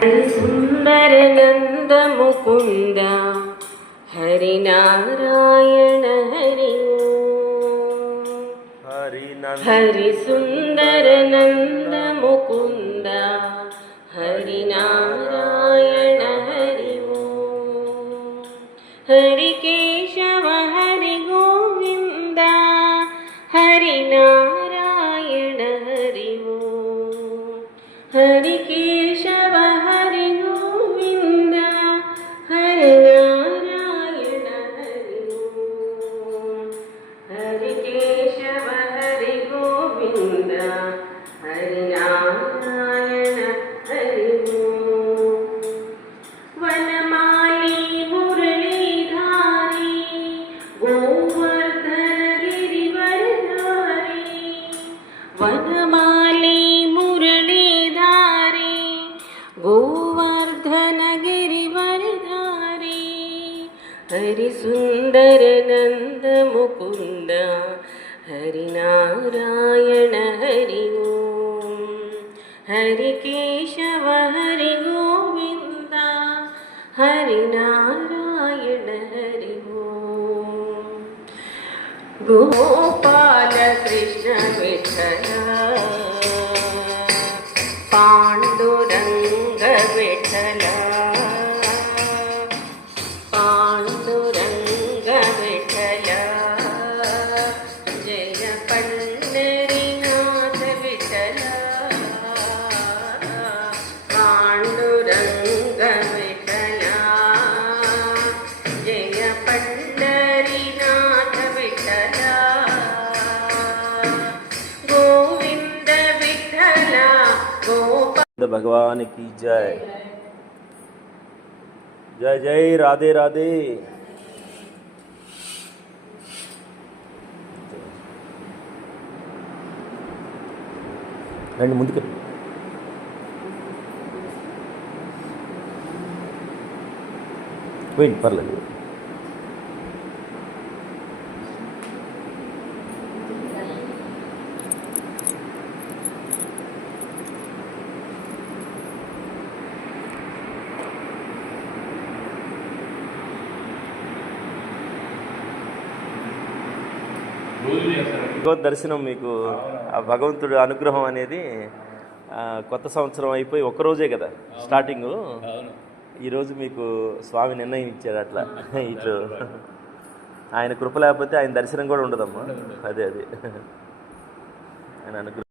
సుందర నంద ముకుంద హరినారాయణ హరి హరి సుందర నంద ముకుంద హరినారాయణ హరి హరి కేశవ హరి గోవింద హరినారాయణ హరి హరి కేశవ హరి గోవింద హరినారాయణ హరి హరి కేశవ హరి గోవింద హరినారాయణ హరి వనమాలి మురళీధారి గోవర్ధన గిరివరధారి వనమాలి మురళీధారి గోవర్ధన గిరివరధారి హరి సుందర నంద ముకుంద హరినారాయణ హరి హరి కేశవ హరి గోవింద హరినారాయణ హరి గోపాల కృష్ణ విఠల పాండురంగ విఠల పాండురంగ విఠల జయ పండరీనాథ విఠల పాండురంగ విఠల జయ పండరీనాథ విఠల గోవింద విఠల గోపాల भगवान की जय जय जय राधे राधे రండి ముందుకు పోయింది పర్లేదు భగవద్ దర్శనం మీకు ఆ భగవంతుడి అనుగ్రహం అనేది కొత్త సంవత్సరం అయిపోయి ఒక్కరోజే కదా స్టార్టింగు. ఈరోజు మీకు స్వామి నిర్ణయం ఇచ్చారు అట్లా ఇటు ఆయన కృప లేకపోతే ఆయన దర్శనం కూడా ఉండదమ్మా. అదే ఆయన అనుగ్రహం.